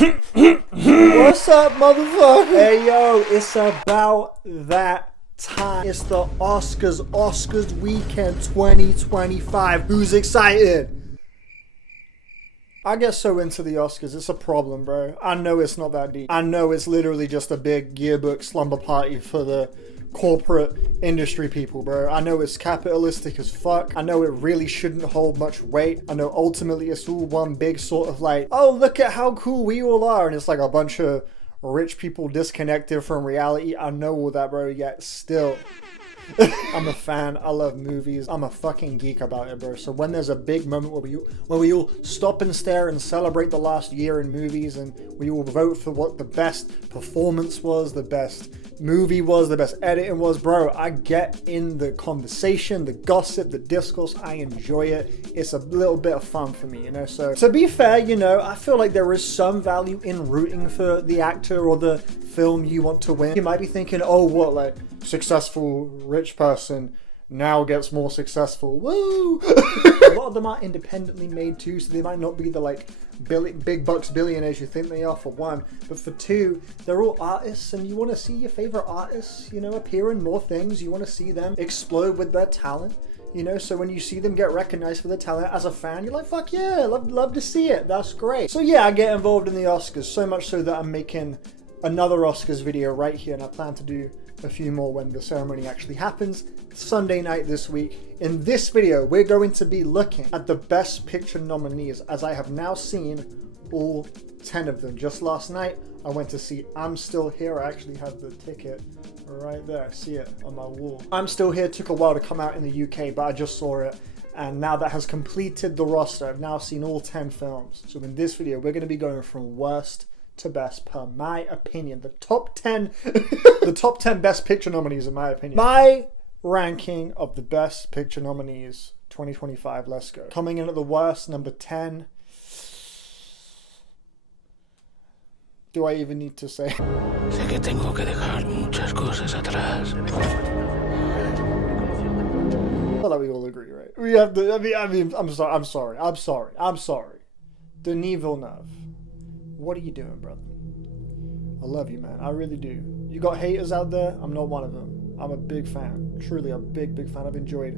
What's up, motherfucker? Hey, yo, it's about that time. It's the Oscars weekend 2025. Who's excited? I get so into the Oscars, it's a problem, bro. I know it's not that deep. I know it's literally just a big yearbook slumber party for the corporate industry people, bro. I know it's capitalistic as fuck. I know it really shouldn't hold much weight. I know ultimately it's all one big sort of like, oh, look at how cool we all are. And it's like a bunch of rich people disconnected from reality. I know all that, bro, yet still. I'm a fan. I love movies. I'm a fucking geek about it, bro. So when there's a big moment where we all stop and stare and celebrate the last year in movies, and we all vote for what the best performance was, the best movie was, the best editing was, bro, I get in the conversation, the gossip, the discourse. I enjoy it. It's a little bit of fun for me, you know. So to be fair, you know, I feel like there is some value in rooting for the actor or the film you want to win. You might be thinking, oh, what, like successful rich person now gets more successful, woo. A lot of them are independently made too, so they might not be the like big bucks billionaires you think they are, for one, but for two, they're all artists, and you want to see your favorite artists, you know, appear in more things. You want to see them explode with their talent, you know. So when you see them get recognized for their talent as a fan, you're like, fuck yeah, love to see it. That's great. So yeah, I get involved in the Oscars, so much so that I'm making another Oscars video right here, and I plan to do a few more when the ceremony actually happens Sunday night this week. In this video, we're going to be looking at the Best Picture nominees, as I have now seen all 10 of them. Just last night, I went to see I'm Still Here. I actually have the ticket right there. I see it on my wall. I'm Still Here took a while to come out in the UK, but I just saw it. And now that has completed the roster. I've now seen all 10 films. So in this video, we're going to be going from worst to best per my opinion. The top 10 the top 10 best picture nominees in my opinion. My ranking of the best picture nominees 2025. Let's go. Coming in at the worst, number 10. Do I even need to say? Sé que tengo que dejar muchas cosas atrás. I feel like we all agree, right? We have to, I mean, I'm sorry. Denis Villeneuve. What are you doing, brother? I love you, man. I really do. You got haters out there. I'm not one of them. I'm a big fan. Truly a big fan. I've enjoyed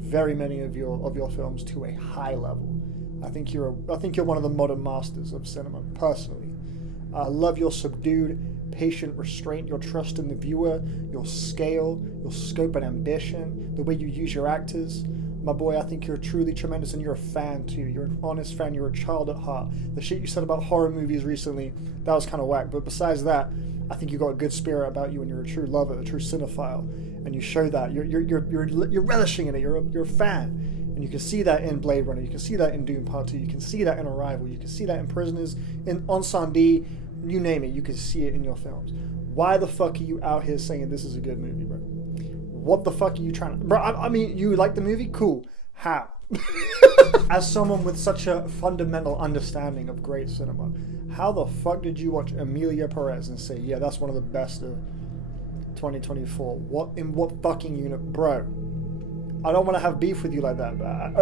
very many of your films to a high level. I think you're one of the modern masters of cinema, personally. I love your subdued, patient restraint, your trust in the viewer, your scale, your scope and ambition, the way you use your actors. My boy, I think you're truly tremendous, and you're a fan too. You're an honest fan. You're a child at heart. The shit you said about horror movies recently, that was kind of whack. But besides that, I think you got a good spirit about you, and you're a true lover, a true cinephile, and you show that. You're relishing in it. You're a fan, and you can see that in Blade Runner. You can see that in Dune Part 2. You can see that in Arrival. You can see that in Prisoners, in Ensandie, you name it. You can see it in your films. Why the fuck are you out here saying this is a good movie, bro? What the fuck are you trying to... Bro, I mean, you like the movie? Cool. How? As someone with such a fundamental understanding of great cinema, how the fuck did you watch Emilia Pérez and say, yeah, that's one of the best of 2024? In what fucking unit? Bro, I don't want to have beef with you like that,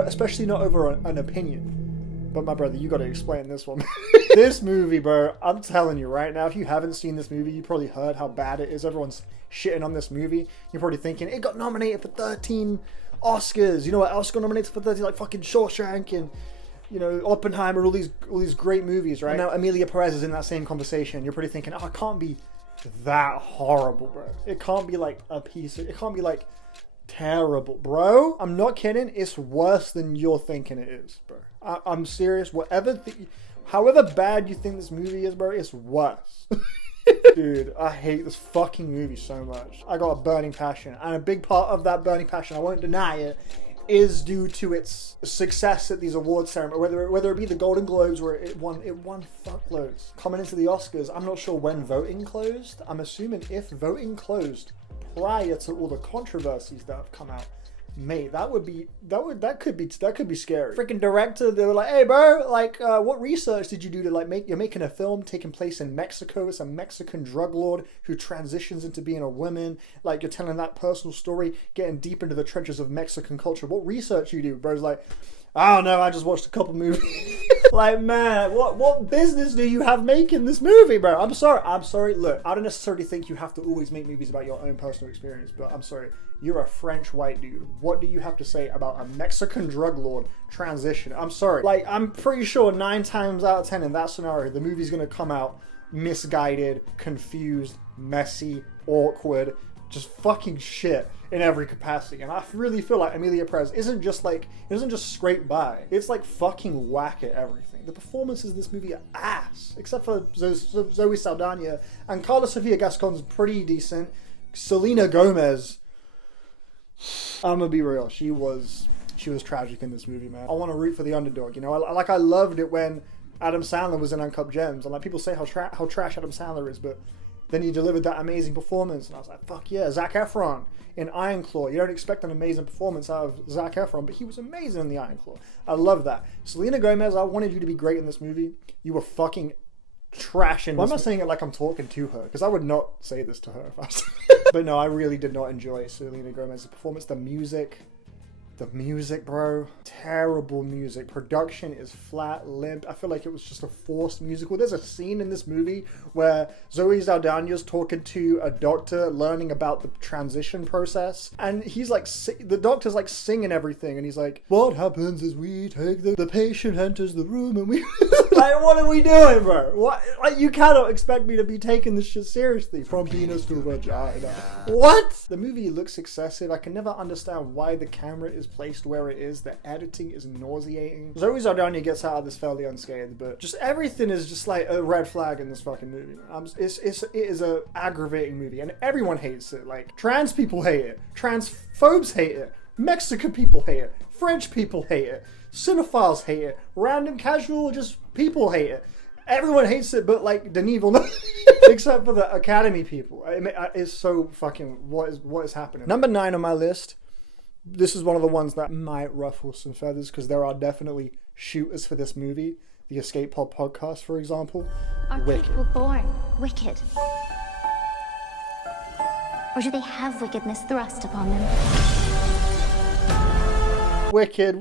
especially not over an opinion. But my brother, you got to explain this one. This movie, bro, I'm telling you right now, if you haven't seen this movie, you probably heard how bad it is. Everyone's shitting on this movie. You're probably thinking, it got nominated for 13 Oscars. You know what else got nominated for 13? Like fucking Shawshank and, you know, Oppenheimer, all these great movies, right? And now Emilia Pérez is in that same conversation. You're probably thinking, oh, it can't be that horrible, bro. It can't be like it can't be like terrible, bro. I'm not kidding. It's worse than you're thinking it is, bro. I'm serious. However bad you think this movie is, bro, it's worse. Dude, I hate this fucking movie so much. I got a burning passion, and a big part of that burning passion, I won't deny it, is due to its success at these awards ceremonies, whether it be the Golden Globes where it won fuckloads. Coming into the Oscars, I'm not sure when voting closed. I'm assuming if voting closed prior to all the controversies that have come out, mate, that could be scary. Freaking director, they were like, hey bro, like what research did you do to you're making a film taking place in Mexico. It's a Mexican drug lord who transitions into being a woman. Like, you're telling that personal story, getting deep into the trenches of Mexican culture. What research you do, bro? It's like, I don't know, I just watched a couple movies. Like, man, what business do you have making this movie, bro? I'm sorry. Look, I don't necessarily think you have to always make movies about your own personal experience, but I'm sorry. You're a French white dude. What do you have to say about a Mexican drug lord transition? I'm sorry. Like, I'm pretty sure 9 times out of 10 in that scenario, the movie's gonna come out misguided, confused, messy, awkward, just fucking shit in every capacity. And I really feel like Emilia Pérez isn't just scrape by. It's like fucking whack at everything. The performances in this movie are ass, except for Zoe Saldana, and Carla Sofia Gascon's pretty decent. Selena Gomez, I'm gonna be real, she was tragic in this movie, man. I want to root for the underdog, you know. I loved it when Adam Sandler was in Uncut Gems, and like people say how trash Adam Sandler is, but then he delivered that amazing performance, and I was like, fuck yeah. Zac Efron in Iron Claw. You don't expect an amazing performance out of Zac Efron, but he was amazing in the Iron Claw. I love that. Selena Gomez, I wanted you to be great in this movie. You were fucking trash in this. Why am I saying it like I'm talking to her? Because I would not say this to her if I was... But no, I really did not enjoy Selena Gomez's performance. The music, bro, terrible music. Production is flat, limp. I feel like it was just a forced musical. There's a scene in this movie where Zoe Saldana's talking to a doctor, learning about the transition process, and he's like, the doctor's like singing everything, and he's like, what happens is we take the patient enters the room and we... Like, what are we doing, bro? What? Like, you cannot expect me to be taking this shit seriously. From penis to vagina. What? The movie looks excessive. I can never understand why the camera is placed where it is. The editing is nauseating. Zoe Saldana gets out of this fairly unscathed, but just everything is just like a red flag in this fucking movie. It is a aggravating movie, and everyone hates it. Like, trans people hate it. Transphobes hate it. Mexican people hate it. French people hate it. Cinephiles hate it. Random casual just people hate it. Everyone hates it, but like Denis Villeneuve, except for the Academy people. It's so fucking what is happening. Number 9 on my list. This is one of the ones that might ruffle some feathers because there are definitely shooters for this movie. The Escape Pod podcast, for example. Are people born wicked? Or do they have wickedness thrust upon them? Wicked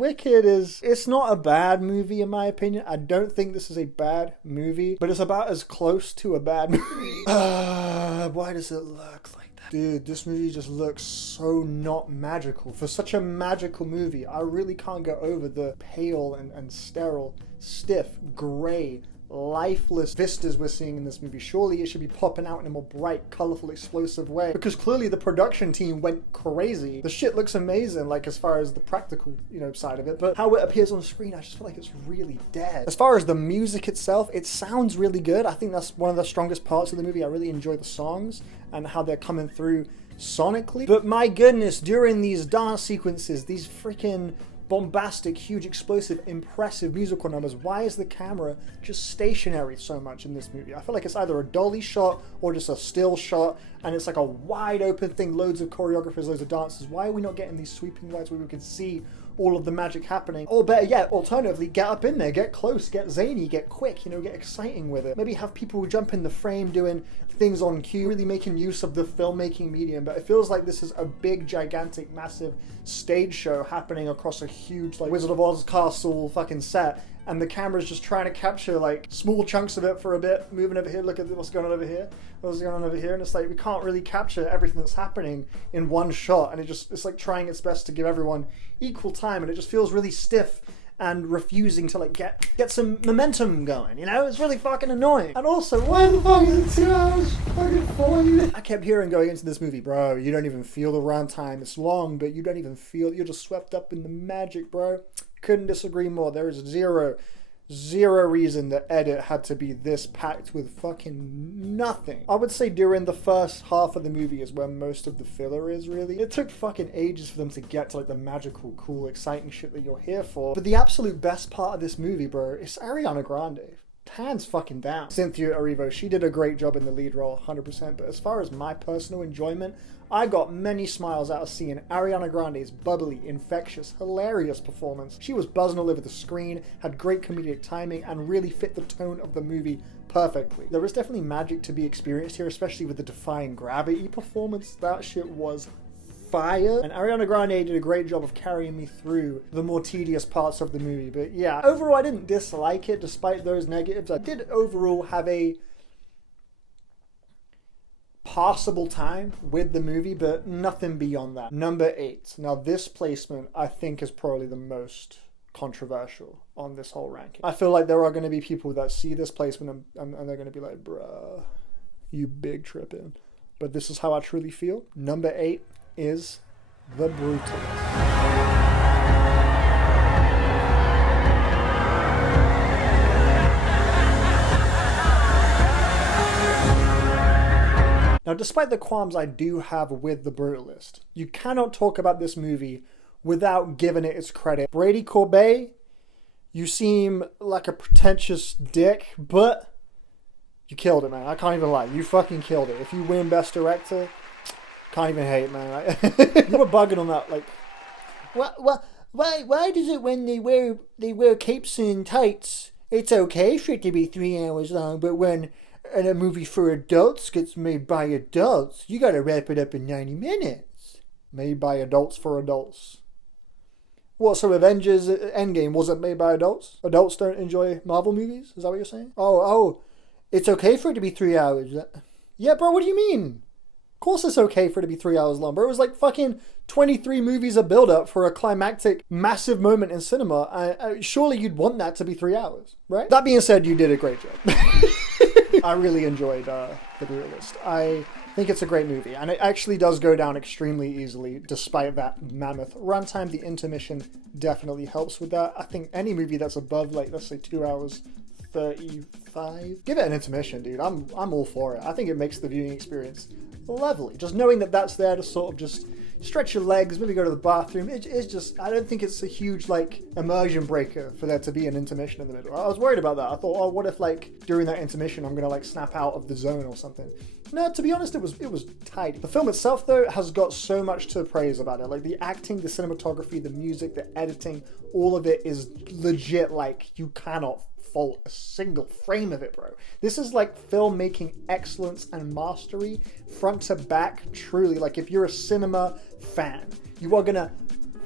is... It's not a bad movie in my opinion. I don't think this is a bad movie, but it's about as close to a bad movie. Why does it look like that? Dude, this movie just looks so not magical. For such a magical movie, I really can't get over the pale and sterile, stiff, grey, lifeless vistas we're seeing in this movie. Surely it should be popping out in a more bright, colourful, explosive way, because clearly the production team went crazy. The shit looks amazing, like as far as the practical, side of it, but how it appears on screen, I just feel like it's really dead. As far as the music itself, it sounds really good. I think that's one of the strongest parts of the movie. I really enjoy the songs and how they're coming through sonically, but my goodness, during these dance sequences, these freaking bombastic, huge, explosive, impressive musical numbers, why is the camera just stationary so much in this movie? I feel like it's either a dolly shot or just a still shot, and it's like a wide open thing, loads of choreographers, loads of dancers. Why are we not getting these sweeping lights where we can see all of the magic happening? Or better yet, alternatively, get up in there, get close, get zany, get quick, get exciting with it. Maybe have people jump in the frame doing things on cue, really making use of the filmmaking medium. But it feels like this is a big, gigantic, massive stage show happening across a huge, like, Wizard of Oz castle fucking set, and the camera's just trying to capture like small chunks of it for a bit, moving over here, look at what's going on over here, and it's like we can't really capture everything that's happening in one shot, and it's like trying its best to give everyone equal time, and it just feels really stiff and refusing to like get some momentum going, It's really fucking annoying. And also, why the fuck is it 2 hours fucking 40? I kept hearing going into this movie, bro, you don't even feel the runtime. It's long, but you don't even feel, you're just swept up in the magic, bro. Couldn't disagree more. There is zero reason the edit had to be this packed with fucking nothing. I would say during the first half of the movie is where most of the filler is, really. It took fucking ages for them to get to like the magical, cool, exciting shit that you're here for. But the absolute best part of this movie, bro, is Ariana Grande. Hands fucking down. Cynthia Erivo, she did a great job in the lead role, 100%. But as far as my personal enjoyment, I got many smiles out of seeing Ariana Grande's bubbly, infectious, hilarious performance. She was buzzing all over the screen, had great comedic timing, and really fit the tone of the movie perfectly. There is definitely magic to be experienced here, especially with the defying gravity performance. That shit was fire, and Ariana Grande did a great job of carrying me through the more tedious parts of the movie. But yeah, overall I didn't dislike it despite those negatives. I did overall have a passable time with the movie, but nothing beyond that. Number 8. Now this placement I think is probably the most controversial on this whole ranking. I feel like there are going to be people that see this placement and they're going to be like, bruh, you big tripping. But this is how I truly feel. Number 8 is The Brutalist. Now, despite the qualms I do have with The Brutalist, you cannot talk about this movie without giving it its credit. Brady Corbet, you seem like a pretentious dick, but you killed it, man. I can't even lie. You fucking killed it. If you win Best Director, can't even hate, man. You were bugging on that, like, why does it when they wear capes and tights, it's okay for it to be 3 hours long, but when a movie for adults gets made by adults, you gotta wrap it up in 90 minutes. Made by adults for adults. What, so Avengers Endgame wasn't made by adults? Adults don't enjoy Marvel movies? Is that what you're saying? Oh, it's okay for it to be 3 hours. Yeah, bro, what do you mean? Of course it's okay for it to be 3 hours long, bro. It was like fucking 23 movies of build-up for a climactic, massive moment in cinema. Surely you'd want that to be 3 hours, right? That being said, you did a great job. I really enjoyed The Brutalist. I think it's a great movie, and it actually does go down extremely easily despite that mammoth runtime. The intermission definitely helps with that. I think any movie that's above, like, let's say 2 hours 35, give it an intermission, dude. I'm all for it. I think it makes the viewing experience lovely. Just knowing that that's there to sort of just stretch your legs, maybe go to the bathroom. It's just, I don't think it's a huge, like, immersion breaker for there to be an intermission in the middle. I was worried about that. I thought, oh, what if, like, during that intermission I'm gonna, like, snap out of the zone or something. No, to be honest, it was tight. The film itself, though, has got so much to praise about it. Like, the acting, the cinematography, the music, the editing, all of it is legit. Like, you cannot fault a single frame of it, bro. This is like filmmaking excellence and mastery, front to back, truly. Like, if you're a cinema fan, you are gonna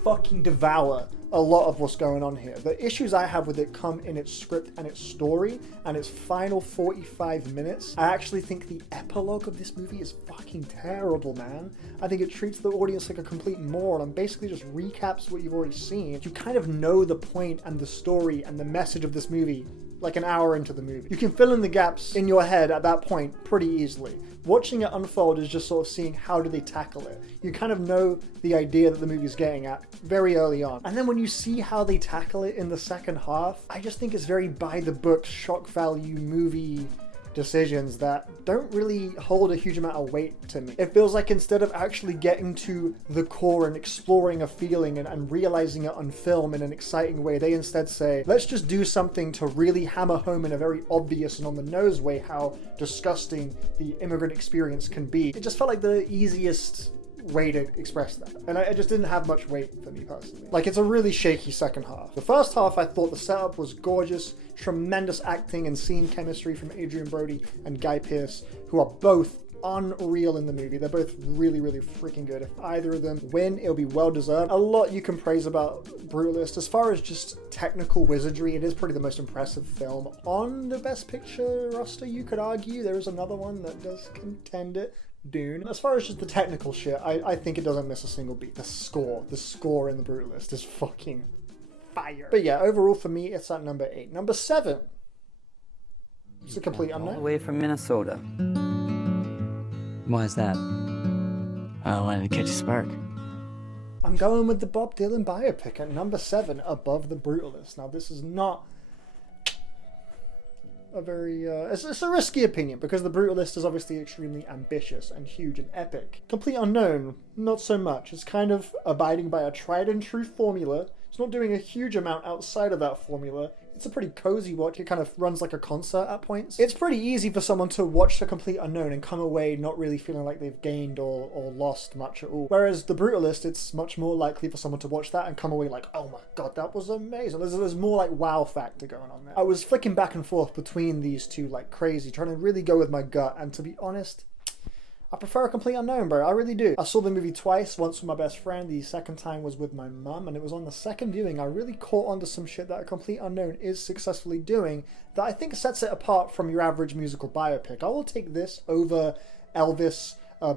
fucking devour a lot of what's going on here. The issues I have with it come in its script and its story and its final 45 minutes. I actually think the epilogue of this movie is fucking terrible, man. I think it treats the audience like a complete moron and basically just recaps what you've already seen. You kind of know the point and the story and the message of this movie like an hour into the movie. You can fill in the gaps in your head at that point pretty easily. Watching it unfold is just sort of seeing how do they tackle it. You kind of know the idea that the movie's getting at very early on. And then when you see how they tackle it in the second half, I just think it's very by the book, shock value movie decisions that don't really hold a huge amount of weight to me. It feels like instead of actually getting to the core and exploring a feeling and realizing it on film in an exciting way, they instead say, let's just do something to really hammer home in a very obvious and on the nose way how disgusting the immigrant experience can be. It just felt like the easiest way to express that, and I just didn't have much weight for me personally. Like, it's a really shaky second half. The first half, I thought the setup was gorgeous, tremendous acting and scene chemistry from Adrian Brody and Guy Pearce, who are both unreal in the movie. They're both really, really freaking good. If either of them win, it'll be well deserved. A lot you can praise about Brutalist. As far as just technical wizardry, it is probably the most impressive film on the Best Picture roster, you could argue. There is another one that does contend it, Dune. As far as just the technical shit, I think it doesn't miss a single beat. The score in The Brutalist is fucking fire. But yeah, overall for me, it's at number 8. Number 7. It's a complete unknown. All the way from Minnesota. Why is that? I wanted to catch a spark. I'm going with the Bob Dylan biopic at number 7 above The Brutalist. Now, this is not a very, it's a risky opinion because The Brutalist is obviously extremely ambitious and huge and epic. Complete Unknown, not so much. It's kind of abiding by a tried and true formula. It's not doing a huge amount outside of that formula. It's a pretty cozy watch. It kind of runs like a concert at points. It's pretty easy for someone to watch The Complete Unknown and come away not really feeling like they've gained or lost much at all. Whereas The Brutalist, it's much more likely for someone to watch that and come away like, oh my god, that was amazing. There's more like wow factor going on there. I was flicking back and forth between these two like crazy, trying to really go with my gut, and to be honest, I prefer A Complete Unknown, bro. I really do. I saw the movie twice, once with my best friend, the second time was with my mum, and it was on the second viewing I really caught onto some shit that A Complete Unknown is successfully doing that I think sets it apart from your average musical biopic. I will take this over Elvis,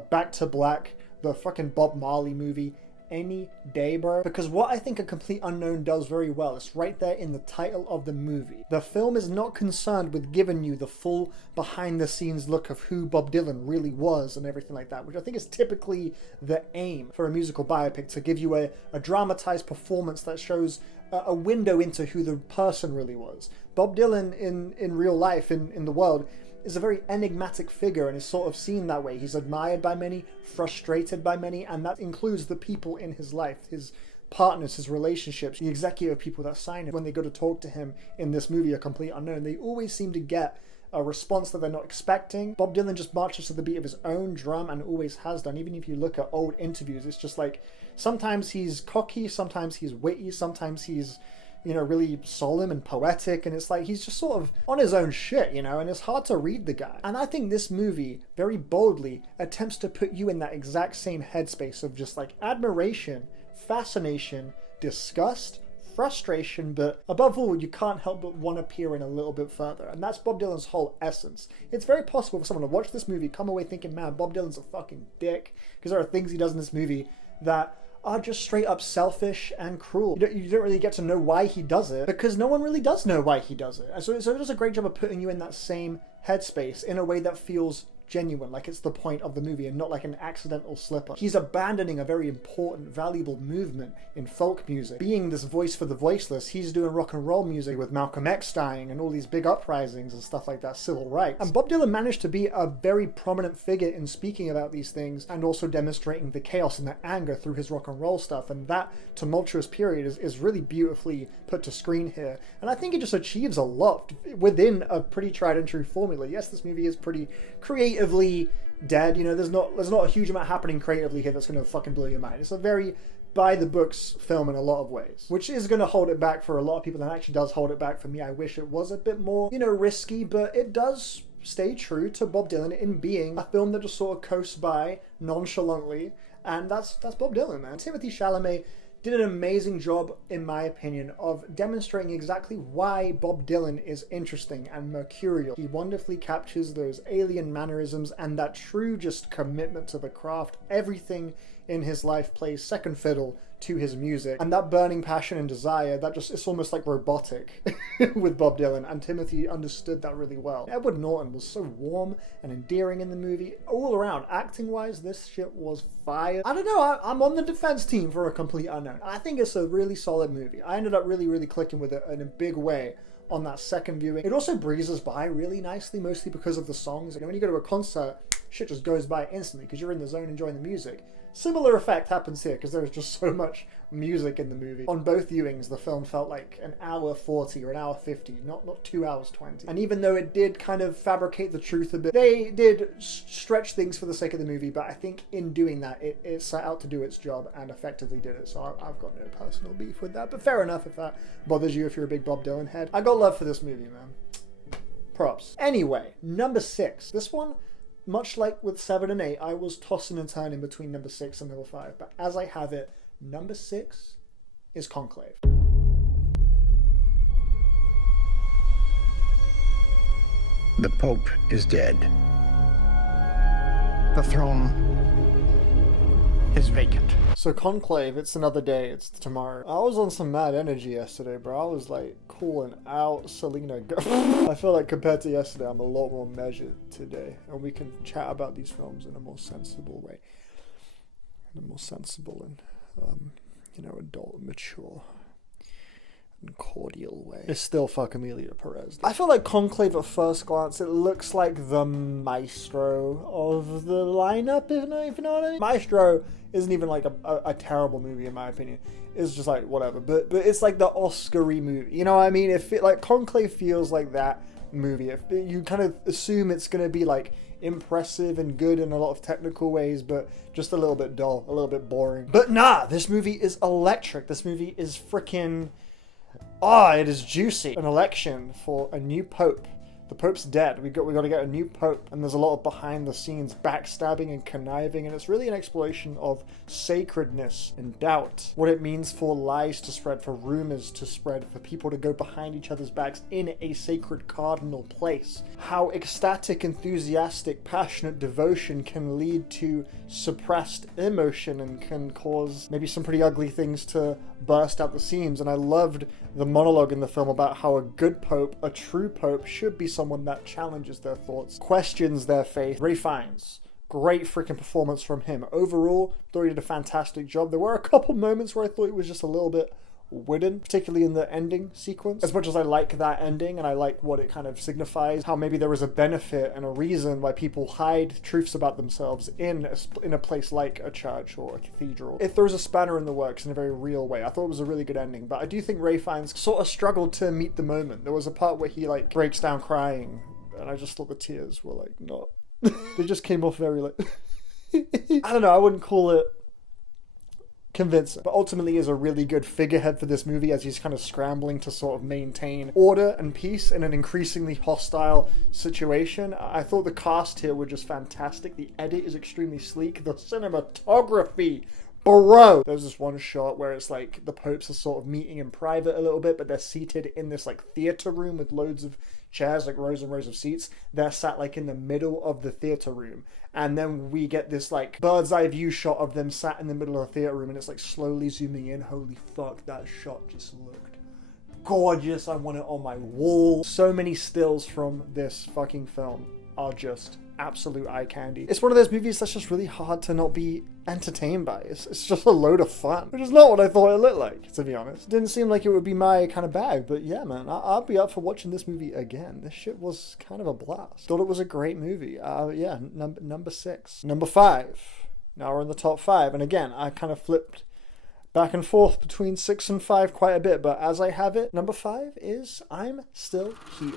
Back to Black, the fucking Bob Marley movie, any day, bro. Because what I think A Complete Unknown does very well, it's right there in the title of the movie. The film is not concerned with giving you the full behind the scenes look of who Bob Dylan really was and everything like that, which I think is typically the aim for a musical biopic, to give you a dramatized performance that shows a window into who the person really was. Bob Dylan in real life, in the world, is a very enigmatic figure and is sort of seen that way. He's admired by many, frustrated by many, and that includes the people in his life, his partners, his relationships, the executive people that sign him. When they go to talk to him in this movie, A Complete Unknown, they always seem to get a response that they're not expecting. Bob Dylan just marches to the beat of his own drum and always has done. Even if you look at old interviews, it's just like, sometimes he's cocky, sometimes he's witty, sometimes he's, you know, really solemn and poetic, and it's like he's just sort of on his own shit, you know, and it's hard to read the guy. And I think this movie very boldly attempts to put you in that exact same headspace of just like admiration, fascination, disgust, frustration, but above all, you can't help but want to peer in a little bit further. And that's Bob Dylan's whole essence. It's very possible for someone to watch this movie, come away thinking, man, Bob Dylan's a fucking dick, because there are things he does in this movie that are just straight up selfish and cruel. You don't really get to know why he does it, because no one really does know why he does it. And so it does a great job of putting you in that same headspace in a way that feels genuine, like it's the point of the movie and not like an accidental slip up. He's abandoning a very important, valuable movement in folk music. Being this voice for the voiceless, he's doing rock and roll music with Malcolm X dying and all these big uprisings and stuff like that, civil rights. And Bob Dylan managed to be a very prominent figure in speaking about these things and also demonstrating the chaos and the anger through his rock and roll stuff. And that tumultuous period is really beautifully put to screen here. And I think it just achieves a lot within a pretty tried and true formula. Yes, this movie is pretty creatively dead, you know, there's not a huge amount happening creatively here that's going to fucking blow your mind. It's a very by the books film in a lot of ways, which is going to hold it back for a lot of people, and actually does hold it back for me. I wish it was a bit more, you know, risky, but it does stay true to Bob Dylan in being a film that just sort of coasts by nonchalantly, and that's Bob Dylan, man. Timothée Chalamet did an amazing job, in my opinion, of demonstrating exactly why Bob Dylan is interesting and mercurial. He wonderfully captures those alien mannerisms and that true just commitment to the craft. Everything in his life plays second fiddle to his music, and that burning passion and desire, that just, it's almost like robotic with Bob Dylan, and Timothy understood that really well. Edward Norton was so warm and endearing in the movie. All around, acting wise, this shit was fire. I don't know, I'm on the defense team for A Complete Unknown. I think it's a really solid movie. I ended up really clicking with it in a big way on that second viewing. It also breezes by really nicely, mostly because of the songs. Like, when you go to a concert, shit just goes by instantly because you're in the zone enjoying the music. Similar effect happens here because there's just so much music in the movie. On both viewings, the film felt like an hour 40 or an hour 50, not 2 hours 20. And even though it did kind of fabricate the truth a bit, they did stretch things for the sake of the movie, but I think in doing that, it set out to do its job and effectively did it. So I've got no personal beef with that, but fair enough if that bothers you if you're a big Bob Dylan head. I got love for this movie, man. Props. Anyway, number 6. This one, much like with 7 and 8, I was tossing and turning between number 6 and number 5. But as I have it, number 6 is Conclave. The Pope is dead. The throne is vacant. So Conclave, it's another day, it's tomorrow. I was on some mad energy yesterday, bro. I was like calling out Selena. I feel like compared to yesterday, I'm a lot more measured today. And we can chat about these films in a more sensible way. In a more sensible and, you know, adult, mature, and cordial way. It's still fuck Emilia Pérez. I feel like Conclave at first glance, it looks like the maestro of the lineup, if you know what I mean. Maestro isn't even like a terrible movie in my opinion. It's just like whatever, but it's like the Oscar-y movie, you know what I mean? Like Conclave feels like that movie. You kind of assume it's going to be like impressive and good in a lot of technical ways, but just a little bit dull, a little bit boring. But nah, this movie is electric. This movie is freaking... it is juicy. An election for a new pope The Pope's dead. We got to get a new Pope, and there's a lot of behind the scenes backstabbing and conniving, and it's really an exploration of sacredness and doubt. What it means for lies to spread, for rumors to spread, for people to go behind each other's backs in a sacred cardinal place. How ecstatic, enthusiastic, passionate devotion can lead to suppressed emotion and can cause maybe some pretty ugly things to burst out the seams. And I loved the monologue in the film about how a good Pope, a true Pope, should be someone that challenges their thoughts, questions their faith. Ralph Fiennes, great freaking performance from him. Overall, thought he did a fantastic job. There were a couple moments where I thought it was just a little bit wooden, particularly in the ending sequence. As much as I like that ending and I like what it kind of signifies, how maybe there was a benefit and a reason why people hide truths about themselves in a place like a church or a cathedral. It throws a spanner in the works in a very real way. I thought it was a really good ending, but I do think Ralph Fiennes sort of struggled to meet the moment. There was a part where he like breaks down crying, and I just thought the tears were like not they just came off very like I don't know, I wouldn't call it convincing, but ultimately is a really good figurehead for this movie as he's kind of scrambling to sort of maintain order and peace in an increasingly hostile situation. I thought the cast here were just fantastic. The edit is extremely sleek. The cinematography, bro! There's this one shot where it's like the popes are sort of meeting in private a little bit, but they're seated in this like theater room with loads of chairs, like rows and rows of seats. They're sat like in the middle of the theater room, and then we get this like bird's eye view shot of them sat in the middle of the theater room, and it's like slowly zooming in. Holy fuck, that shot just looked gorgeous. I want it on my wall. So many stills from this fucking film are just absolute eye candy. It's one of those movies that's just really hard to not be entertained by. It's just a load of fun, which is not what I thought it looked like, to be honest. It didn't seem like it would be my kind of bag, but yeah, man, I'll be up for watching this movie again. This shit was kind of a blast. Thought it was a great movie. Yeah, number 6. Number 5. Now we're in the top 5, and again, I kind of flipped back and forth between 6 and 5 quite a bit, but as I have it, number 5 is I'm Still Here.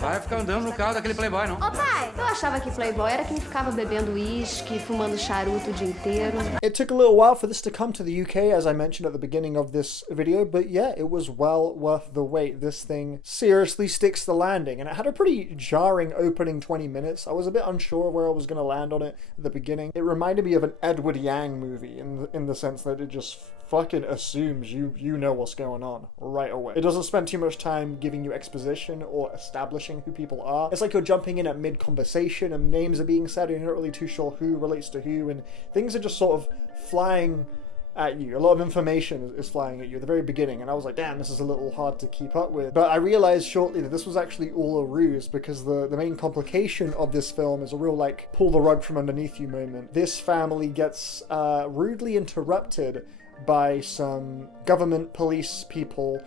Não vai ficar andando no carro daquele playboy, não. Ô pai, eu achava que playboy era quem ficava bebendo uísque, fumando charuto o dia inteiro. It took a little while for this to come to the UK, as I mentioned at the beginning of this video, but yeah, it was well worth the wait. This thing seriously sticks the landing, and it had a pretty jarring opening 20 minutes. I was a bit unsure where I was going to land on it at the beginning. It reminded me of an Edward Yang movie in the sense that it just fucking assumes you know what's going on right away. It doesn't spend too much time giving you exposition or establishing who people are. It's like you're jumping in at mid-conversation and names are being said and you're not really too sure who relates to who, and things are just sort of flying at you. A lot of information is flying at you at the very beginning, and I was like, damn, this is a little hard to keep up with. But I realized shortly that this was actually all a ruse, because the main complication of this film is a real like pull the rug from underneath you moment. This family gets rudely interrupted by some government police people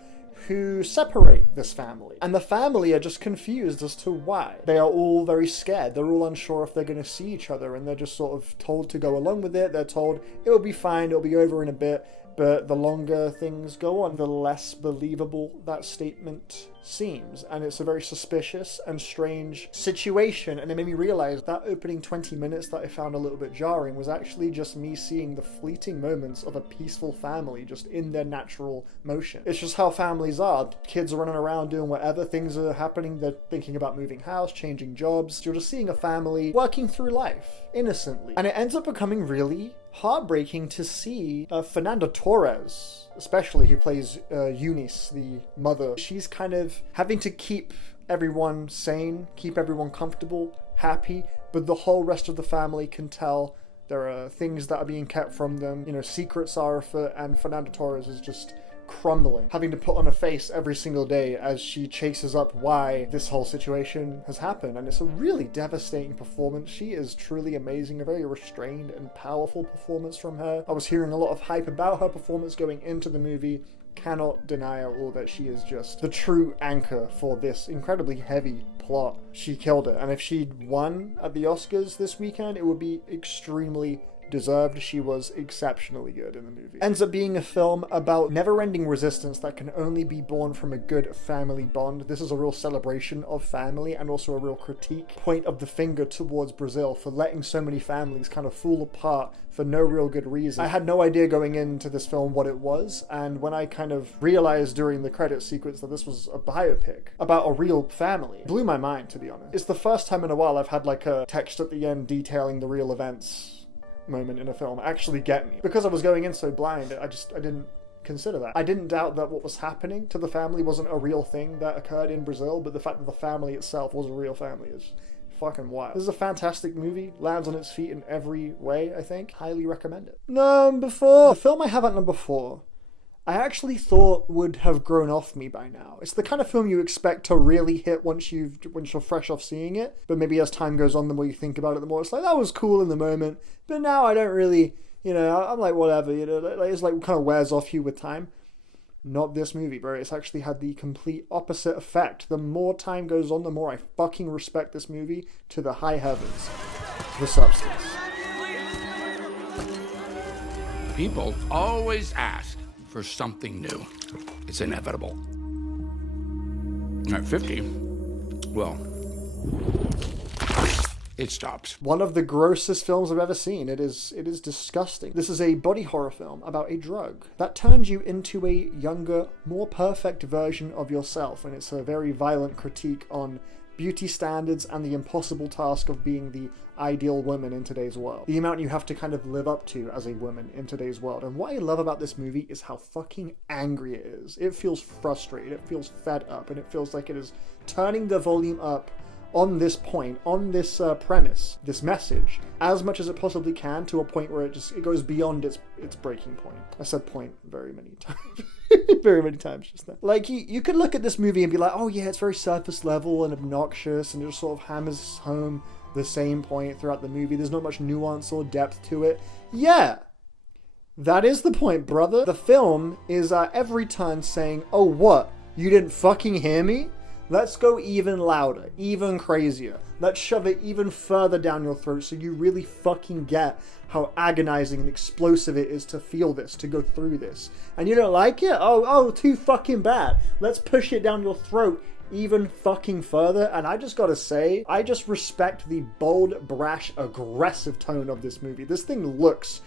who separate this family. And the family are just confused as to why. They are all very scared. They're all unsure if they're going to see each other, and they're just sort of told to go along with it. They're told it'll be fine, it'll be over in a bit. But the longer things go on, the less believable that statement seems. And it's a very suspicious and strange situation. And it made me realize that opening 20 minutes that I found a little bit jarring was actually just me seeing the fleeting moments of a peaceful family just in their natural motion. It's just how families are. Kids are running around doing whatever. Things are happening. They're thinking about moving house, changing jobs. You're just seeing a family working through life innocently. And it ends up becoming really heartbreaking to see Fernanda Torres, especially, who plays Eunice, the mother. She's kind of having to keep everyone sane, keep everyone comfortable, happy, but the whole rest of the family can tell there are things that are being kept from them. You know, secrets are afoot, and Fernanda Torres is just crumbling, having to put on a face every single day as she chases up why this whole situation has happened. And it's a really devastating performance. She is truly amazing, a very restrained and powerful performance from her. I was hearing a lot of hype about her performance going into the movie. Cannot deny all that she is just the true anchor for this incredibly heavy plot. She killed it, and if she'd won at the Oscars this weekend, it would be extremely deserved. She was exceptionally good in the movie. Ends up being a film about never-ending resistance that can only be born from a good family bond. This is a real celebration of family and also a real critique. Point of the finger towards Brazil for letting so many families kind of fall apart for no real good reason. I had no idea going into this film what it was, and when I kind of realized during the credit sequence that this was a biopic about a real family, it blew my mind, to be honest. It's the first time in a while I've had like a text at the end detailing the real events moment in a film actually get me. Because I was going in so blind, I didn't consider that. I didn't doubt that what was happening to the family wasn't a real thing that occurred in Brazil, but the fact that the family itself was a real family is fucking wild. This is a fantastic movie, lands on its feet in every way, I think. Highly recommend it. Number 4. The film I have at number 4, I actually thought would have grown off me by now. It's the kind of film you expect to really hit once you're fresh off seeing it, but maybe as time goes on, the more you think about it, the more it's like, that was cool in the moment, but now I don't really, I'm like, whatever, it's like kind of wears off you with time. Not this movie, bro. It's actually had the complete opposite effect. The more time goes on, the more I fucking respect this movie to the high heavens. The Substance. People always ask for something new. It's inevitable. At 50, well, it stops. One of the grossest films I've ever seen. It is disgusting. This is a body horror film about a drug that turns you into a younger, more perfect version of yourself, and it's a very violent critique on beauty standards and the impossible task of being the ideal woman in today's world. The amount you have to kind of live up to as a woman in today's world. And what I love about this movie is how fucking angry it is. It feels frustrated, it feels fed up, and it feels like it is turning the volume up on this point, on this premise, this message, as much as it possibly can, to a point where it goes beyond its breaking point. I said point very many times. Very many times just then. Like, you could look at this movie and be like, oh yeah, it's very surface level and obnoxious, and it just sort of hammers home the same point throughout the movie. There's not much nuance or depth to it. Yeah, that is the point, brother. The film is every turn saying, oh what, you didn't fucking hear me? Let's go even louder, even crazier. Let's shove it even further down your throat so you really fucking get how agonizing and explosive it is to feel this, to go through this. And you don't like it? Oh, too fucking bad. Let's push it down your throat even fucking further. And I just gotta say, I just respect the bold, brash, aggressive tone of this movie. This thing looks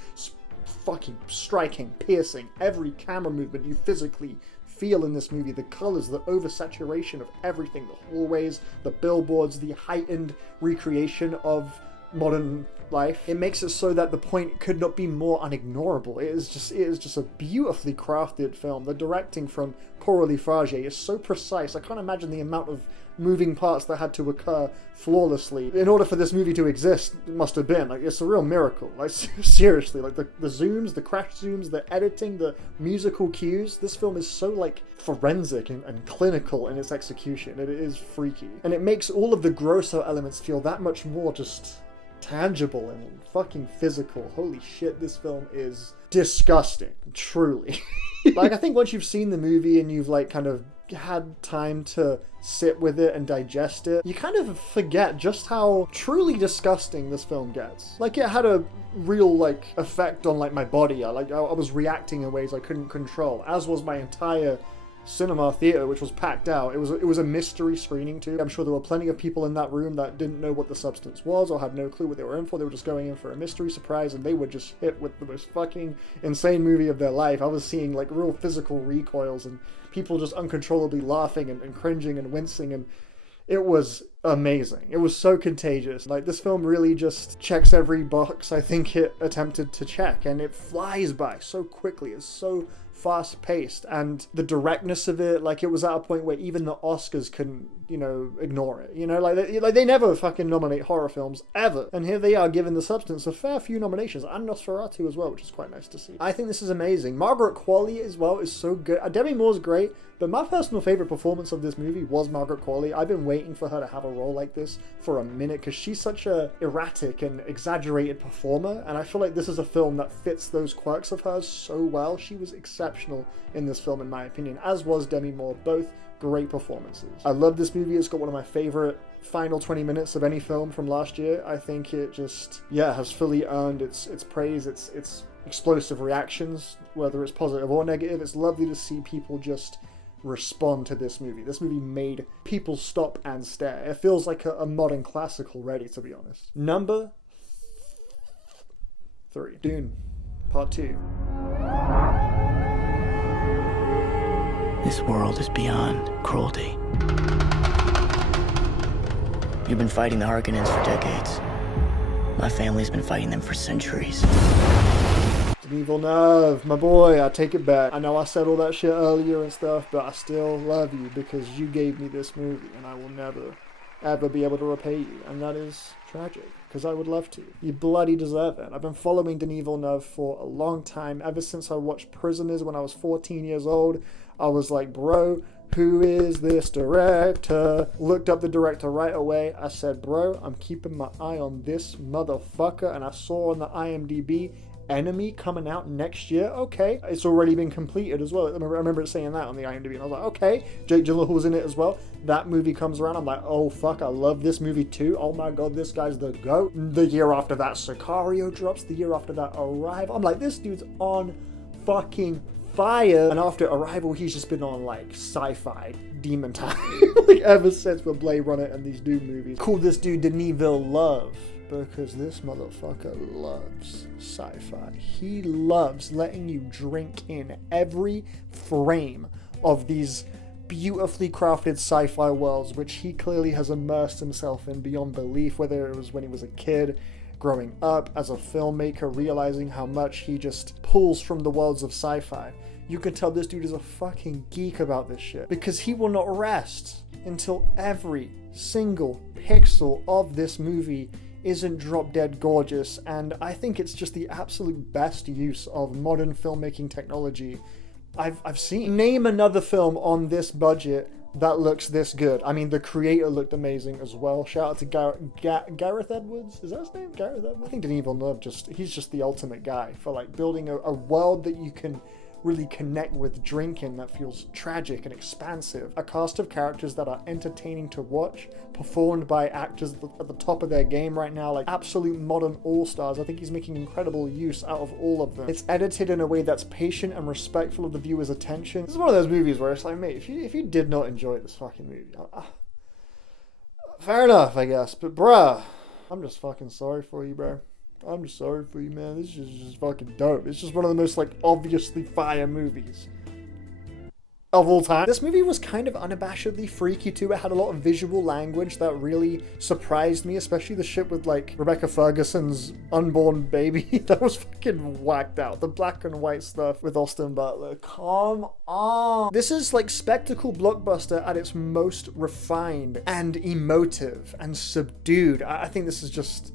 fucking striking, piercing. Every camera movement you physically feel in this movie, the colors, the oversaturation of everything, the hallways, the billboards, the heightened recreation of modern life. It makes it so that the point could not be more unignorable. It is just a beautifully crafted film. The directing from Coralie Frage is so precise. I can't imagine the amount of moving parts that had to occur flawlessly in order for this movie to exist. It must have been like, it's a real miracle. Like, seriously, like the zooms, the crash zooms, the editing, the musical cues. This film is so like forensic and clinical in its execution. It is freaky, and it makes all of the grosser elements feel that much more just tangible and fucking physical. Holy shit, this film is disgusting, truly. Like, I think once you've seen the movie and you've like kind of had time to sit with it and digest it, you kind of forget just how truly disgusting this film gets. Like, it had a real like effect on like my body. I was reacting in ways I couldn't control, as was my entire cinema theater, which was packed out. It was a mystery screening too. I'm sure there were plenty of people in that room that didn't know what The Substance was or had no clue what they were in for. They were just going in for a mystery surprise, and they were just hit with the most fucking insane movie of their life. I was seeing like real physical recoils and people just uncontrollably laughing and cringing and wincing, and it was amazing. It was so contagious. Like, this film really just checks every box I think it attempted to check, and it flies by so quickly. It's so fast-paced, and the directness of it, like, it was at a point where even the Oscars couldn't, ignore it. Like they never fucking nominate horror films, ever. And here they are giving The Substance a fair few nominations, and Nosferatu as well, which is quite nice to see. I think this is amazing. Margaret Qualley as well is so good. Demi Moore's great, but my personal favorite performance of this movie was Margaret Qualley. I've been waiting for her to have a role like this for a minute, because she's such a erratic and exaggerated performer, and I feel like this is a film that fits those quirks of hers so well. She was exceptional in this film, in my opinion, as was Demi Moore. Both great performances. I love this movie. It's got one of my favorite final 20 minutes of any film from last year. I think it just, has fully earned its praise, its explosive reactions, whether it's positive or negative. It's lovely to see people just respond to this movie. This movie made people stop and stare. It feels like a modern classic already, to be honest. Number 3, Dune, Part 2. This world is beyond cruelty. You've been fighting the Harkonnens for decades. My family's been fighting them for centuries. Denis Villeneuve, my boy, I take it back. I know I said all that shit earlier and stuff, but I still love you because you gave me this movie, and I will never, ever be able to repay you, and that is tragic, because I would love to. You bloody deserve it. I've been following Denis Villeneuve for a long time, ever since I watched Prisoners when I was 14 years old. I was like, bro, who is this director? Looked up the director right away. I said, bro, I'm keeping my eye on this motherfucker, and I saw on the IMDb, Enemy coming out next year. Okay, it's already been completed as well. I remember it saying that on the IMDb, and I was like, okay. Jake Gyllenhaal was in it as well. That movie comes around, I'm like, oh fuck, I love this movie too. Oh my god, this guy's the GOAT. The year after that, Sicario drops. The year after that, Arrival. I'm like, this dude's on fucking fire. And after Arrival, he's just been on like sci-fi demon time like ever since with Blade Runner and these Dune movies. Call this dude Denis Villeneuve, because this motherfucker loves sci-fi. He loves letting you drink in every frame of these beautifully crafted sci-fi worlds, which he clearly has immersed himself in beyond belief, whether it was when he was a kid, growing up, as a filmmaker, realizing how much he just pulls from the worlds of sci-fi. You can tell this dude is a fucking geek about this shit, because he will not rest until every single pixel of this movie isn't drop dead gorgeous, and I think it's just the absolute best use of modern filmmaking technology I've seen. Name another film on this budget that looks this good. I mean, The Creator looked amazing as well. Shout out to Gareth Edwards. Is that his name? Gareth Edwards? I think Denis Villeneuve he's just the ultimate guy for like building a world that you can really connect with drinking, that feels tragic and expansive. A cast of characters that are entertaining to watch, performed by actors at the top of their game right now, like absolute modern all-stars. I think he's making incredible use out of all of them. It's edited in a way that's patient and respectful of the viewer's attention. This is one of those movies where it's like, mate, if you did not enjoy this fucking movie, fair enough, I guess, but bruh, I'm just fucking sorry for you, bro. I'm just sorry for you, man. This is just fucking dope. It's just one of the most, like, obviously fire movies of all time. This movie was kind of unabashedly freaky, too. It had a lot of visual language that really surprised me, especially the shit with, like, Rebecca Ferguson's unborn baby. That was fucking whacked out. The black and white stuff with Austin Butler. Come on. This is, like, spectacle blockbuster at its most refined and emotive and subdued. I think this is just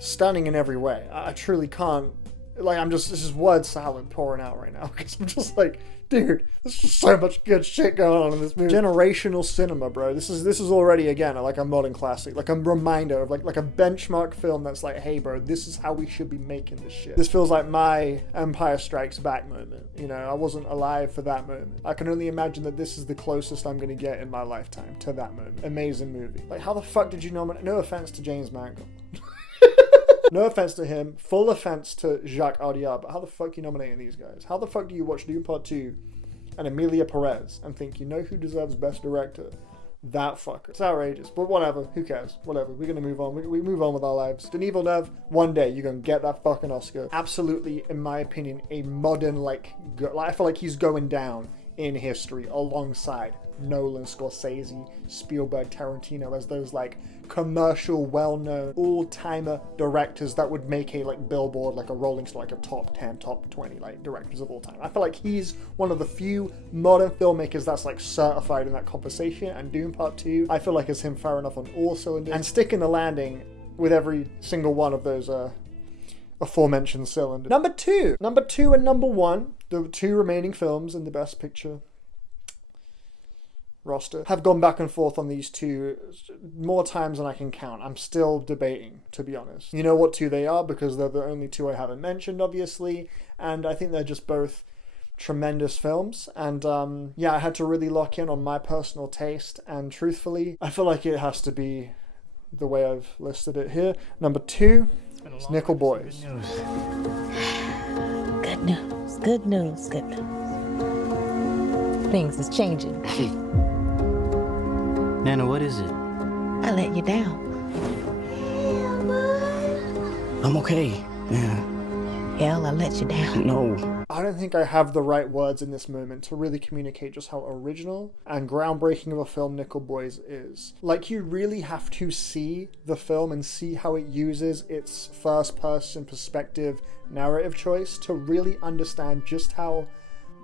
stunning in every way. I truly can't, like, this is word salad pouring out right now, because I'm just like, dude, there's just so much good shit going on in this movie. Generational cinema, bro. This is already, again, like a modern classic, like a reminder of like a benchmark film that's like, hey bro, this is how we should be making this shit. This feels like my Empire Strikes Back moment. You know, I wasn't alive for that moment. I can only imagine that this is the closest I'm gonna get in my lifetime to that moment. Amazing movie. Like, how the fuck did you nominate? No offense to James Mangold. No offense to him, full offense to Jacques Audiard, but how the fuck are you nominating these guys? How the fuck do you watch Dune Part 2 and Emilia Pérez and think, you know who deserves Best Director? That fucker. It's outrageous, but whatever, who cares? Whatever, we're gonna move on. We move on with our lives. Denis Villeneuve, one day you're gonna get that fucking Oscar. Absolutely, in my opinion, a modern, I feel like he's going down in history alongside Nolan, Scorsese, Spielberg, Tarantino as those like commercial, well-known, all-timer directors that would make a like Billboard, like a Rolling Stone, like a top 10, top 20 like directors of all time. I feel like he's one of the few modern filmmakers that's like certified in that conversation, and Dune Part 2 I feel like is him firing off on all cylinders and sticking the landing with every single one of those aforementioned cylinders. Number two and number one, the two remaining films in the Best Picture roster, have gone back and forth on these two more times than I can count. I'm still debating, to be honest. You know what two they are, because they're the only two I haven't mentioned, obviously, and I think they're just both tremendous films, and yeah, I had to really lock in on my personal taste, and truthfully, I feel like it has to be the way I've listed it here. Number 2 is Nickel Boys. Good news, good news, good news. Things is changing. Nana, what is it? I let you down. I'm okay. Yeah. Hell, I let you down. No. I don't think I have the right words in this moment to really communicate just how original and groundbreaking of a film Nickel Boys is. Like, you really have to see the film and see how it uses its first-person perspective narrative choice to really understand just how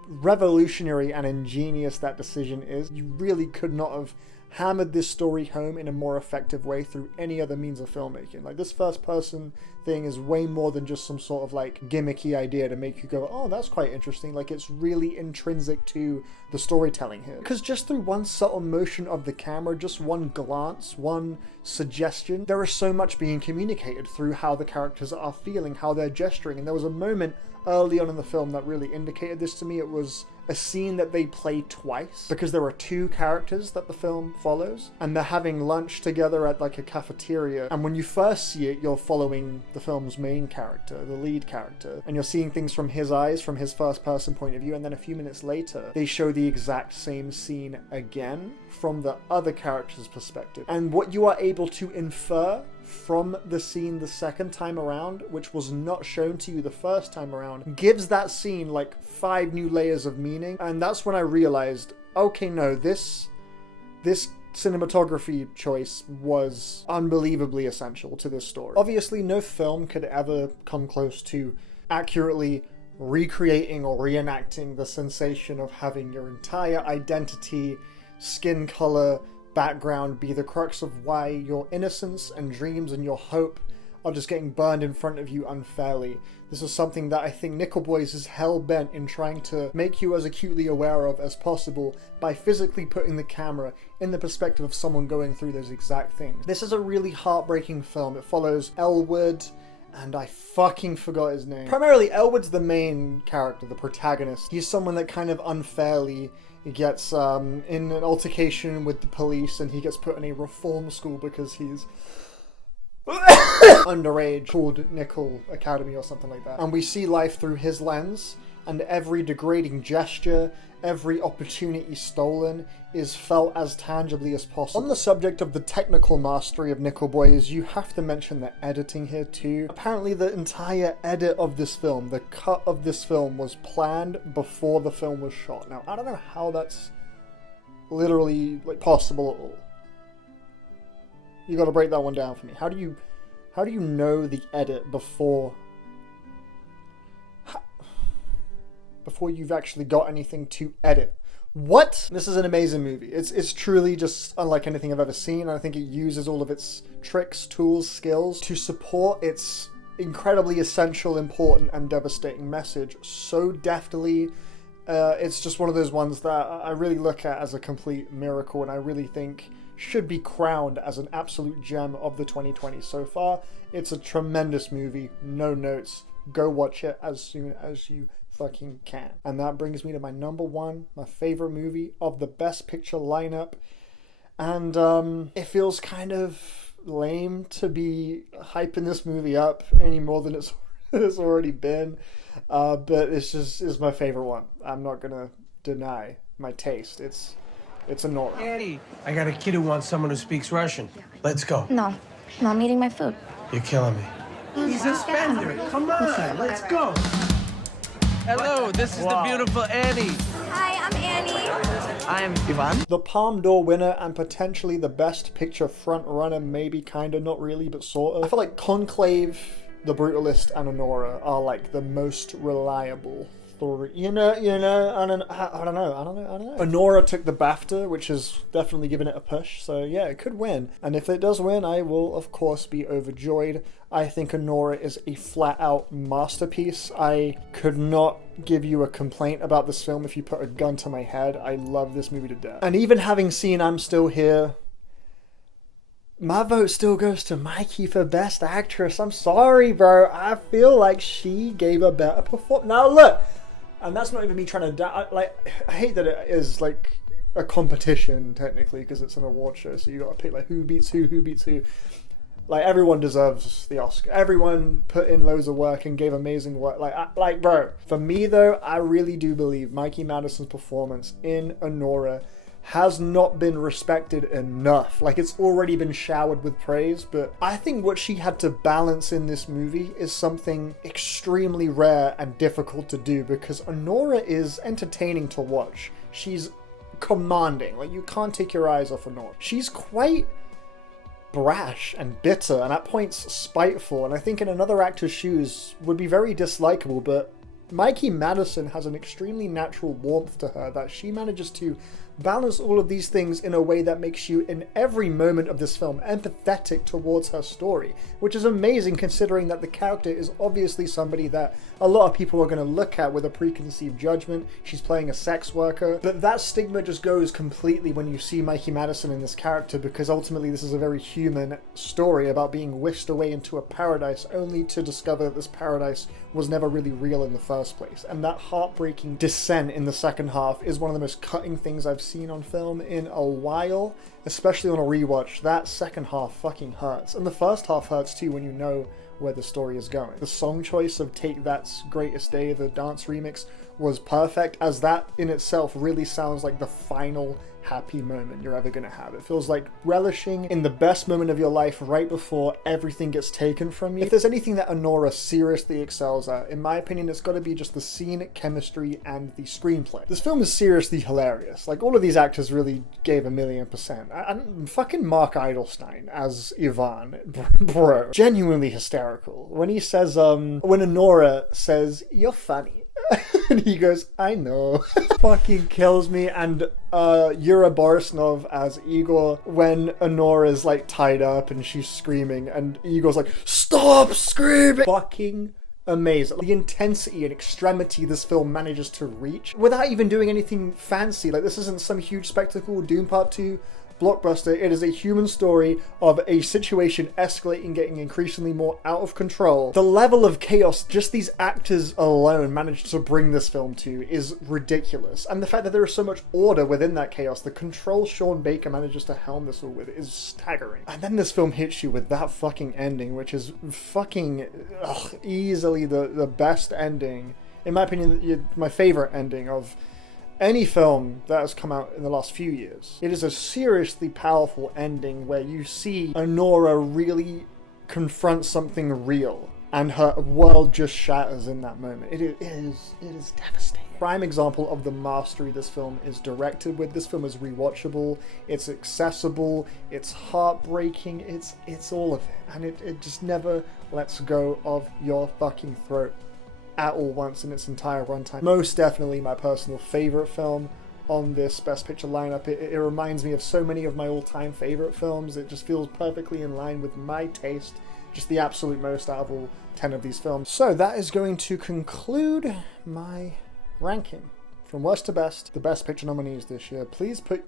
revolutionary and ingenious that decision is. You really could not have hammered this story home in a more effective way through any other means of filmmaking. Like, this first person thing is way more than just some sort of like gimmicky idea to make you go, oh, that's quite interesting. Like, it's really intrinsic to the storytelling here, because just through one subtle motion of the camera, just one glance, one suggestion, there is so much being communicated through how the characters are feeling, how they're gesturing. And there was a moment early on in the film that really indicated this to me. It was a scene that they play twice, because there are 2 characters that the film follows, and they're having lunch together at like a cafeteria. And when you first see it, you're following the film's main character, the lead character, and you're seeing things from his eyes, from his first person point of view. And then a few minutes later, they show the exact same scene again from the other character's perspective. And what you are able to infer from the scene the second time around, which was not shown to you the first time around, gives that scene like 5 new layers of meaning. And that's when I realized, okay, no, this cinematography choice was unbelievably essential to this story. Obviously, no film could ever come close to accurately recreating or reenacting the sensation of having your entire identity, skin color, background be the crux of why your innocence and dreams and your hope are just getting burned in front of you unfairly. This is something that I think Nickel Boys is hell-bent in trying to make you as acutely aware of as possible by physically putting the camera in the perspective of someone going through those exact things. This is a really heartbreaking film. It follows Elwood, and I fucking forgot his name. Primarily, Elwood's the main character, the protagonist. He's someone that kind of unfairly gets in an altercation with the police, and he gets put in a reform school because he's underage, called Nickel Academy or something like that. And we see life through his lens, and every degrading gesture, every opportunity stolen is felt as tangibly as possible. On the subject of the technical mastery of Nickel Boys, you have to mention the editing here too. Apparently the entire edit of this film, the cut of this film, was planned before the film was shot. Now, I don't know how that's literally like possible at all. You gotta break that one down for me. How do you know the edit before you've actually got anything to edit? What? This is an amazing movie. It's truly just unlike anything I've ever seen. I think it uses all of its tricks, tools, skills to support its incredibly essential, important, and devastating message so deftly. It's just one of those ones that I really look at as a complete miracle, and I really think should be crowned as an absolute gem of the 2020s so far. It's a tremendous movie. No notes. Go watch it as soon as you fucking can. And that brings me to my number 1, my favorite movie of the Best Picture lineup. And it feels kind of lame to be hyping this movie up any more than it's already been. But it's my favorite one. I'm not gonna deny my taste. It's Anora. Annie, I got a kid who wants someone who speaks Russian. Let's go. No, I'm eating my food. You're killing me. He's a spender. Come on, let's go. Hello, this is the beautiful Annie. Hi, I'm Annie. I'm Ivan. The Palme d'Or winner and potentially the Best Picture front runner, maybe, kinda, not really, but sort of. I feel like Conclave, The Brutalist, and Anora are like the most reliable three. You know, I don't know. Anora took the BAFTA, which has definitely given it a push, so yeah, it could win. And if it does win, I will, of course, be overjoyed. I think Anora is a flat-out masterpiece. I could not give you a complaint about this film if you put a gun to my head. I love this movie to death. And even having seen I'm Still Here, my vote still goes to Mikey for Best Actress. I'm sorry, bro. I feel like she gave a better performance. Now, look, And that's not even me trying to I hate that it is like a competition technically, because it's an award show, so you got to pick like who beats who. Like, everyone deserves the Oscar. Everyone put in loads of work and gave amazing work. Like, bro, for me though, I really do believe Mikey Madison's performance in Anora has not been respected enough. Like, it's already been showered with praise, but I think what she had to balance in this movie is something extremely rare and difficult to do, because Anora is entertaining to watch. She's commanding. Like, you can't take your eyes off Anora. She's quite brash and bitter, and at points spiteful, and I think in another actor's shoes would be very dislikable, but Mikey Madison has an extremely natural warmth to her that she manages to balance all of these things in a way that makes you, in every moment of this film, empathetic towards her story, which is amazing considering that the character is obviously somebody that a lot of people are going to look at with a preconceived judgment. She's playing a sex worker, but that stigma just goes completely when you see Mikey Madison in this character, because ultimately this is a very human story about being whisked away into a paradise only to discover that this paradise was never really real in the first place. And that heartbreaking descent in the second half is one of the most cutting things I've seen on film in a while, especially on a rewatch. That second half fucking hurts, and the first half hurts too when you know where the story is going. The song choice of Take That's Greatest Day, the dance remix, was perfect, as that in itself really sounds like the final happy moment you're ever going to have. It feels like relishing in the best moment of your life right before everything gets taken from you. If there's anything that Anora seriously excels at, in my opinion, it's got to be just the scene chemistry and the screenplay. This film is seriously hilarious. Like, all of these actors really gave 1,000,000%. And fucking Mark Eidelstein as Ivan, bro, genuinely hysterical. When he says, when Anora says, "You're funny," and he goes, "I know." Fucking kills me. And Yura Borisnov as Igor, when Anora's like tied up and she's screaming and Igor's like, "Stop screaming!" Fucking amazing. The intensity and extremity this film manages to reach without even doing anything fancy. Like, this isn't some huge spectacle Dune Part 2 blockbuster. It is a human story of a situation escalating, getting increasingly more out of control. The level of chaos just these actors alone managed to bring this film to is ridiculous, and the fact that there is so much order within that chaos, the control Sean Baker manages to helm this all with, is staggering. And then this film hits you with that fucking ending, which is fucking easily the best ending, in my opinion, my favorite ending of any film that has come out in the last few years. It is a seriously powerful ending where you see Anora really confront something real, and her world just shatters in that moment. It is devastating. Prime example of the mastery this film is directed with. This film is rewatchable, it's accessible, it's heartbreaking, it's all of it, and it just never lets go of your fucking throat at all once in its entire runtime. Most definitely my personal favorite film on this Best Picture lineup. It reminds me of so many of my all-time favorite films. It just feels perfectly in line with my taste, just the absolute most out of all 10 of these films. So that is going to conclude my ranking from worst to best, the Best Picture nominees this year. Please put,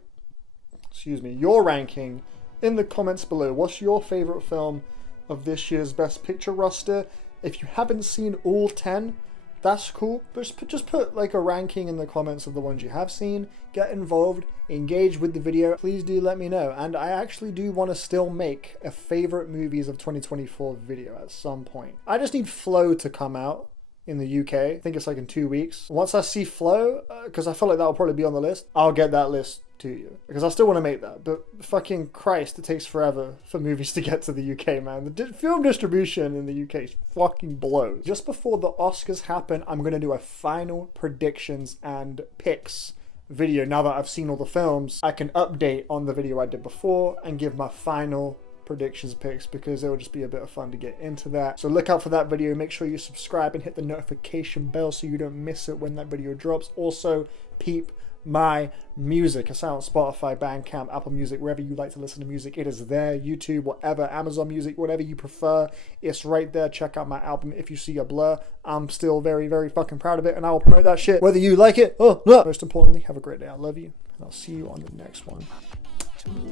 your ranking in the comments below. What's your favorite film of this year's Best Picture roster? If you haven't seen all 10, that's cool, but just put like a ranking in the comments of the ones you have seen. Get involved, engage with the video. Please do let me know. And I actually do want to still make a favorite movies of 2024 video at some point. I just need Flow to come out in the UK. I think it's like in 2 weeks. Once I see Flow, because I feel like that'll probably be on the list, I'll get that list to you, because I still want to make that. But fucking Christ, it takes forever for movies to get to the UK, man. The film distribution in the UK fucking blows. Just before the Oscars happen, I'm going to do a final predictions and picks video. Now that I've seen all the films, I can update on the video I did before and give my final predictions picks, because it will just be a bit of fun to get into that. So look out for that video. Make sure you subscribe and hit the notification bell so you don't miss it when that video drops. Also, peep my music. It's out on Spotify, Bandcamp, Apple Music, wherever you like to listen to music. It is there. YouTube, whatever, Amazon Music, whatever you prefer, it's right there. Check out my album If You See a Blur. I'm still very, very fucking proud of it, and I will promote that shit whether you like it or not. Most importantly, have a great day. I love you, and I'll see you on the next one.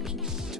Peace.